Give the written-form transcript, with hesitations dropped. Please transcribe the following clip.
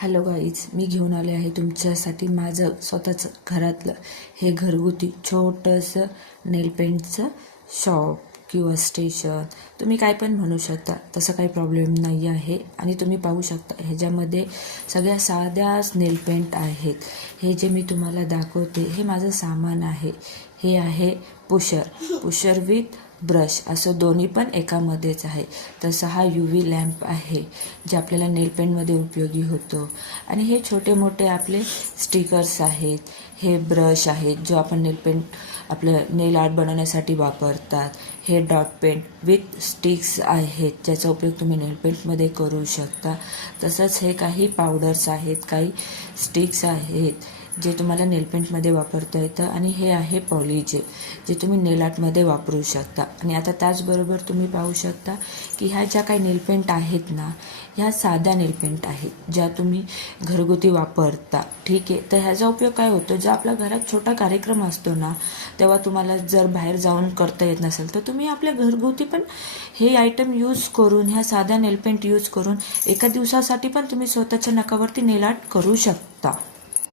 Hello guys, मी घेऊन आले आहे तुमच्यासाठी माझं स्वतःचं घरातलं हे घरगुती छोटंसं नेलपेंटचं शॉप किंवा स्टेशन, तुम्ही काय पण म्हणू शकता. तसं काही प्रॉब्लेम नाही आहे. आणि तुम्ही पाहू शकता ह्याच्यामध्ये सगळ्या साध्या नेलपेंट आहेत. हे जे मी तुम्हाला दाखवते हे माझं सामान आहे. हे आहे पुशर विथ ब्रश, असं दोन्ही पण एकामध्येच आहे. तसं हा UV लॅम्प आहे जे आपल्याला नेलपेंटमध्ये उपयोगी होतो. आणि हे छोटे मोठे आपले स्टिकर्स आहेत. हे ब्रश आहेत जो आपण नेलपेंट आपलं नेल आर्ट बनवण्यासाठी वापरतात. हे डॉट पेंट विथ स्टिक्स आहेत ज्याचा उपयोग तुम्ही नेलपेंटमध्ये करू शकता. तसंच हे काही पावडर्स आहेत, काही स्टिक्स आहेत जे तुम्हाला नेलपेंटमध्ये वापरता येतं. आणि हे आहे पॉलीजेल जे तुम्ही नेल आर्टमध्ये वापरू शकता. आणि आता त्याचबरोबर तुम्ही पाहू शकता की ह्या ज्या काही नेलपेंट आहेत ना, ह्या साध्या नेलपेंट आहेत ज्या तुम्ही घरगुती वापरता. ठीक आहे, तर ह्याचा उपयोग काय होतो, जर आपल्या घरात छोटा कार्यक्रम असतो ना, तेव्हा तुम्हाला जर बाहेर जाऊन करता येत नसेल तर तुम्ही आपल्या घरगुती पण हे आयटम यूज करून, ह्या साध्या नेलपेंट यूज करून एका दिवसासाठी पण तुम्ही स्वतःच्या नखावरती नेल आर्ट करू शकता.